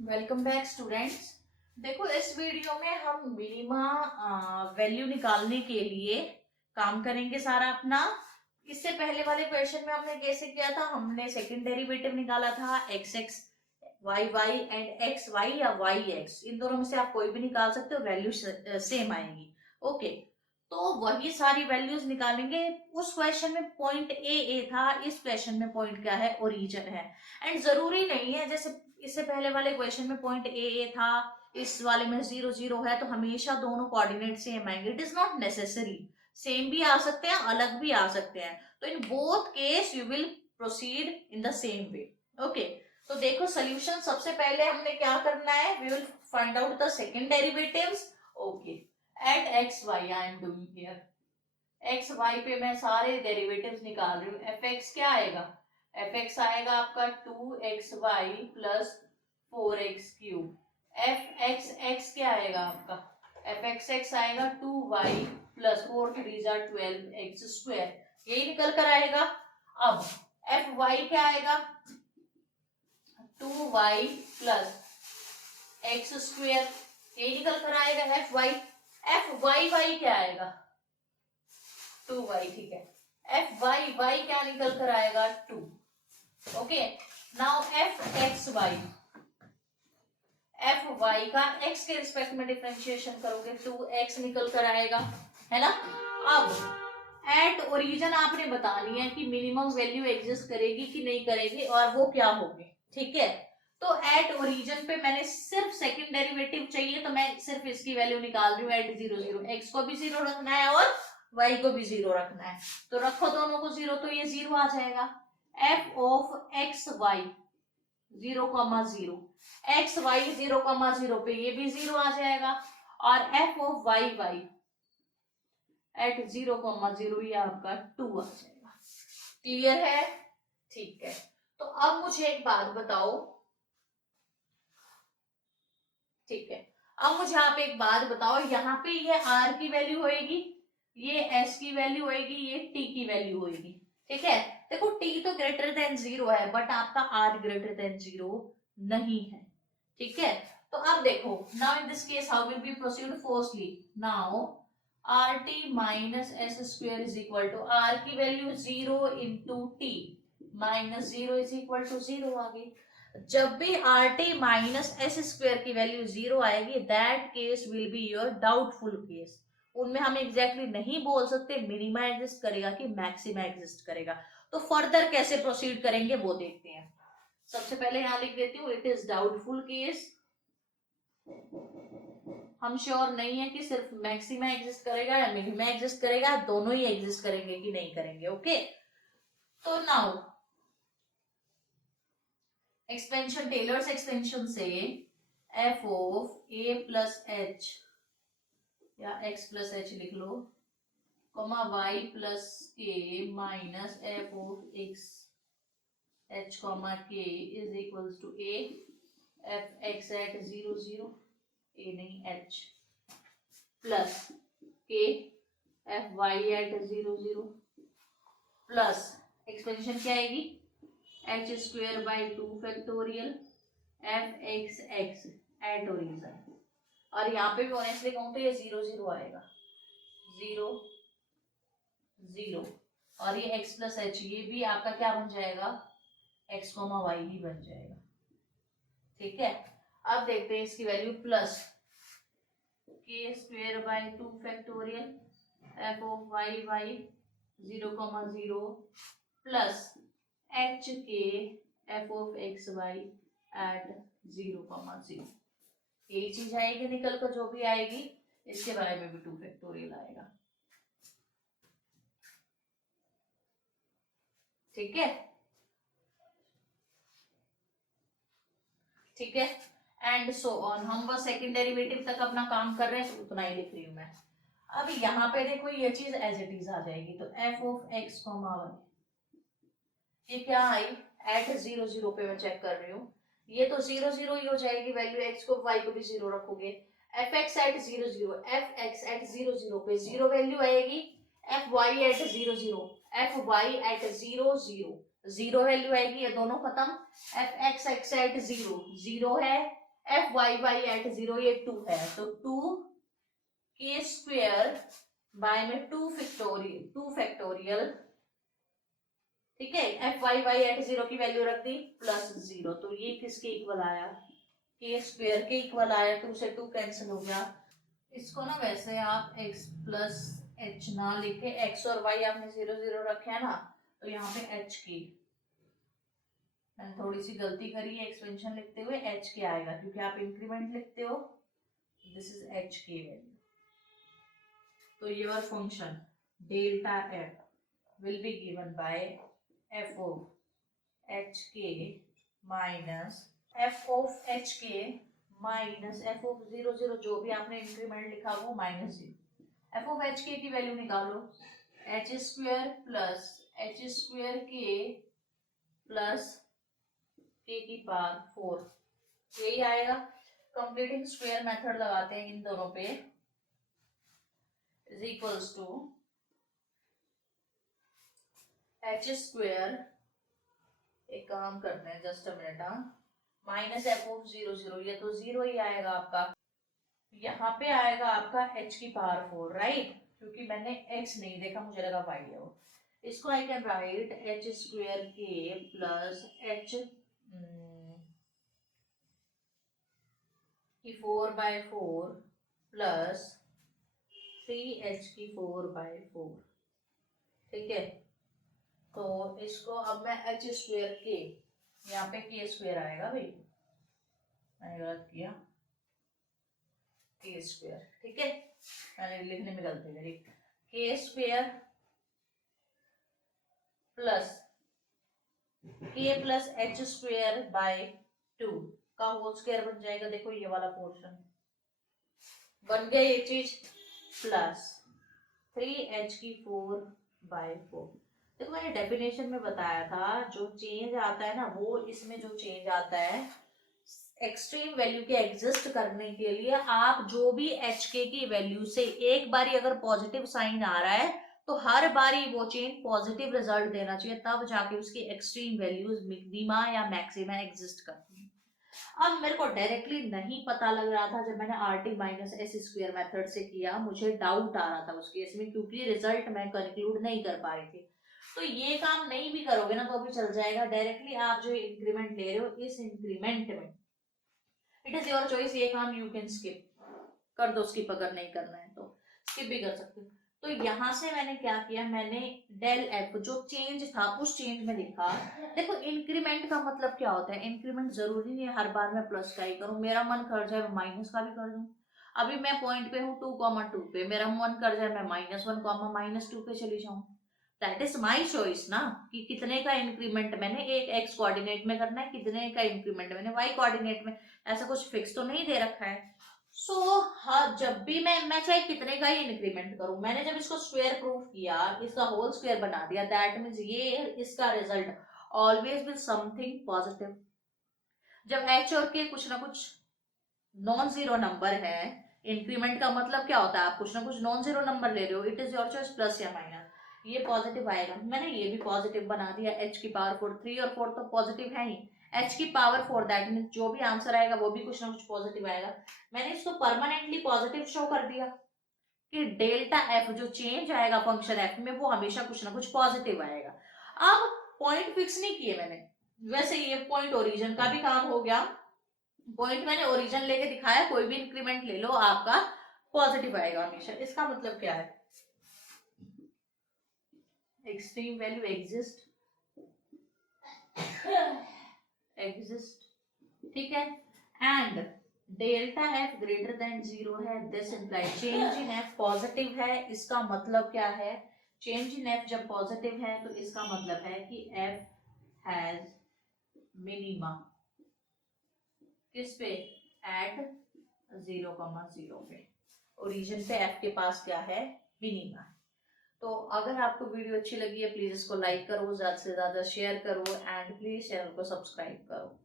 Welcome back students. देखो इस video में हम मिनिमा वैल्यू निकालने के लिए काम करेंगे सारा अपना। इससे पहले वाले क्वेश्चन में हमने कैसे किया था, हमने सेकंड डेरिवेटिव निकाला था X X Y Y and X Y या वाई एक्स, इन दोनों में से आप कोई भी निकाल सकते हो, वैल्यू सेम आएगी। ओके, तो वही सारी वैल्यूज निकालेंगे। उस क्वेश्चन में पॉइंट ए था, इस क्वेश्चन में पॉइंट क्या है, ओरिजिन है। एंड जरूरी नहीं है, जैसे इससे पहले वाले क्वेश्चन में पॉइंट ए था, इस वाले में 0 0 है, तो हमेशा दोनों कोऑर्डिनेट सेम आएंगे। It is not necessary, same भी आ सकते हैं, अलग भी आ सकते हैं। तो in both case you will proceed in the same way. Okay, तो देखो सोल्यूशन, सबसे पहले हमने क्या करना है, we will find out the second derivatives. Okay, at X Y I am doing here, X Y पे मैं सारे डेरिवेटिव्स निकाल रही हूँ। एफ एक्स क्या आएगा, एफ एक्स आएगा आपका 2xy plus 4x³ F X x क्या आएगा आपका, एफ एक्स एक्स आएगा 2y प्लस 4 3 12x², यही निकल कर आएगा। अब एफ वाई क्या आएगा, 2y प्लस x², यही निकल कर आएगा F Y. F Y Y क्या आएगा, 2y, ठीक है। एफ वाई वाई क्या निकल कर आएगा, 2। Okay, now F X Y, F Y का एक्स के रिस्पेक्ट में डिफरेंशिएशन करोगे 2x निकल कर आएगा, है ना। अब एट ओरिजिन आपने बतानी है कि मिनिमम वैल्यू एग्जिस्ट करेगी कि नहीं करेगी और वो क्या होगी, ठीक है। तो एट ओरिजिन पे मैंने सिर्फ सेकंड डेरिवेटिव चाहिए, तो मैं सिर्फ इसकी वैल्यू निकाल रही हूँ एट 0 0। एक्स को भी 0 रखना है और वाई को भी 0 रखना है, तो रखो दोनों को 0, तो ये 0 आ जाएगा। F of X Y 0,0, X Y 0,0 पे ये भी 0 आ जाएगा, और F of Y Y at 0,0 ये आपका 2 आ जाएगा। क्लियर है, ठीक है। तो अब मुझे एक बात बताओ, ठीक है, अब मुझे आप एक बात बताओ, यहाँ पे ये आर की वैल्यू होएगी, ये एस की वैल्यू होएगी, ये टी की वैल्यू होएगी, ठीक है। देखो टी तो ग्रेटर देन 0 है, बट आपका आर ग्रेटर देन 0 नहीं है, ठीक है। तो अब देखो, now in this case how will be proceed, firstly now R T minus S square is equal to, R की value 0 into T minus 0 is equal to 0 आ गई। जब भी R T minus S square की value 0 आएगी, that case will be your doubtful case. उनमें हम exactly नहीं बोल सकते मिनिमा एग्जिस्ट करेगा कि मैक्सिमा एग्जिस्ट करेगा। तो फर्दर कैसे प्रोसीड करेंगे वो देखते हैं। सबसे पहले यहां लिख देती हूँ, इट इज डाउटफुल केस। हम श्योर नहीं है कि सिर्फ मैक्सिमा एग्जिस्ट करेगा या मिनिमा एग्जिस्ट करेगा, दोनों ही एग्जिस्ट करेंगे कि नहीं करेंगे। ओके, तो नाउ एक्सपेंशन, टेलर्स एक्सपेंशन से F of A plus H या एक्स प्लस एच लिख लो, comma Y plus K minus F of X H comma K is equals to A F X at 0 0, A नहीं H, plus K F Y at 0 0 plus expansion क्या आएगी, H square by 2 factorial F X X at origin, और यहाँ पे भी honestly कहूँ तो ये 0 0 आएगा, 0 0, और ये x प्लस एच ये भी आपका क्या बन जाएगा, x कॉमा वाई ही बन जाएगा, ठीक है। अब देखते हैं इसकी value, plus K square by 2 factorial F of Y Y 0,0 plus H K F of X Y at 0,0, यही चीज आएगी निकल कर, जो भी आएगी इसके बारे में भी 2 फैक्टोरियल आएगा, ठीक है, ठीक है। एंड सो ऑन, हम बस सेकंड डेरिवेटिव तक अपना काम कर रहे हैं, तो उतना ही लिख रही हूं मैं। अब यहाँ पे देखो ये चीज एज इट इज आ जाएगी, तो F of X comma Y, ये क्या आई एट 0 0 पे मैं चेक कर रही हूँ, ये तो 0 0 ही हो जाएगी वैल्यू, एक्स को वाई को भी 0 रखोगे, F X at 0 0, F X at 0 0 पे 0 वैल्यू आएगी, F Y at 0 0, F Y at 0 0, 0 value आएगी, ये दोनों खत्म, एफ एक्स एक्स एट 0 0 है, एफ वाई वाई एट 0 ये 2 है, तो 2k² बाय में 2 फैक्टोरियल, ठीक है। एफ वाई वाई एट 0 की वैल्यू रख दी +0, तो ये किसके इक्वल आया, k² के इक्वल आया। 2 से 2 कैंसिल हो गया। इसको ना वैसे आप x प्लस h ना लिखे, x और y आपने 0 0 रखे है ना, तो यहाँ पे h की मैंने थोड़ी सी गलती करी है, एक्सपेंशन लिखते हुए h के आएगा, क्योंकि आप इंक्रीमेंट लिखते हो, दिस इज h की वैल्यू। तो your function delta f will be given by f of hk minus f of hk minus f of 0 0, जो भी आपने इंक्रीमेंट लिखा वो -0। f ऑफ hk की वैल्यू निकालो, h² plus h² plus k की पावर 4, यही आएगा। कंप्लीटिंग स्क्वायर मेथड लगाते हैं इन दोनों पे, इज इक्वल्स टू h², एक काम करते हैं, just a minute, minus f of 0 0, ये तो 0 ही आएगा आपका, यहाँ पे आएगा आपका h की पावर 4, राइट, क्योंकि मैंने x नहीं देखा, मुझे लगा y है वो। इसको I can write h² plus h की 4/4 प्लस 3h की 4/4, ठीक है। तो इसको अब मैं h² के, यहाँ पे k² आएगा भाई, मैंने गलत किया, k², ठीक है, मैंने लिखने में गलती करी, k² plus k plus h² 2 का होल स्क्वायर बन जाएगा। देखो ये वाला पोर्शन बन गया, ये चीज, प्लस 3h की 4/4। देखो मैंने डेफिनेशन में बताया था, जो चेंज आता है ना, वो इसमें जो चेंज आता है एक्सट्रीम वैल्यू के एग्जिस्ट करने के लिए, आप जो भी hk की वैल्यू से एक बारी अगर पॉजिटिव साइन आ रहा है, तो हर बारी वो चेंज पॉजिटिव रिजल्ट देना चाहिए, तब जाके उसकी एक्सट्रीम वैल्यूज मिनिमा या मैक्सिमा एग्जिस्ट करती है। अब मेरे को डायरेक्टली नहीं पता लग रहा था, जब मैंने RT माइनस s² मेथड से किया, मुझे डाउट आ रहा था उस केस में, क्योंकि रिजल्ट मैं कंक्लूड नहीं कर पा रही थी। तो ये काम नहीं भी करोगे ना तो भी चल जाएगा, डायरेक्टली आप जो इंक्रीमेंट ले रहे हो, इस इंक्रीमेंट में इट इज योर चॉइस, ये काम यू कैन स्किप कर दो, स्किप अगर नहीं करना है तो स्किप भी कर सकते हो। तो यहाँ से मैंने क्या किया, मैंने डेल एफ जो चेंज था उस चेंज में लिखा। देखो इंक्रीमेंट का मतलब क्या होता है, इंक्रीमेंट जरूरी नहीं है हर बार मैं प्लस का ही करूं, मेरा मन कर जाए मैं माइनस का भी कर दूं। अभी मैं पॉइंट पे हूँ 2,2 पे, मेरा मन कर जाए मैं -1, -2 पे चली जाऊं, दैट इज माई चॉइस ना, कि कितने का इंक्रीमेंट मैंने एक एक्स कोऑर्डिनेट में करना है, कितने का इंक्रीमेंट मैंने वाई कोऑर्डिनेट में, ऐसा कुछ फिक्स तो नहीं दे रखा है। हाँ, जब भी मैं चाहे कितने का ही इंक्रीमेंट करूं, मैंने जब इसको स्क्वायर प्रूफ किया, इसका होल स्क्वायर बना दिया, दैट मींस ये इसका result always with something positive. जब h और k कुछ ना कुछ नॉन जीरो नंबर है, इंक्रीमेंट का मतलब क्या होता है, आप कुछ ना कुछ नॉन जीरो नंबर ले रहे हो, it is your choice plus या माइनस, ये पॉजिटिव आएगा। मैंने ये भी पॉजिटिव बना दिया, h की पावर 4, 3 और 4 तो पॉजिटिव है ही, h की पावर 4, दैट मीन जो भी आंसर आएगा वो भी कुछ ना कुछ पॉजिटिव आएगा। मैंने इसको परमानेंटली पॉजिटिव शो कर दिया कि डेल्टा f जो चेंज आएगा फंक्शन f में, वो हमेशा कुछ ना कुछ पॉजिटिव आएगा। अब पॉइंट फिक्स नहीं किए मैंने, वैसे ये पॉइंट ओरिजिन का भी काम हो गया, पॉइंट मैंने ओरिजिन लेके दिखाया, कोई भी इंक्रीमेंट ले लो आपका पॉजिटिव आएगा हमेशा। इसका मतलब क्या है, एक्सट्रीम वैल्यू एग्जिस्ट, ठीक है, and delta f greater than 0 है, this imply change in f positive है। इसका मतलब क्या है, चेंज इन f जब पॉजिटिव है तो इसका मतलब है कि f हैज मिनिमा किस पे, एट 0,0 पे, ओरिजिन पे f के पास क्या है, मिनिमा है। तो अगर आपको वीडियो अच्छी लगी है, प्लीज इसको लाइक करो, ज्यादा से ज्यादा शेयर करो, एंड प्लीज चैनल को सब्सक्राइब करो।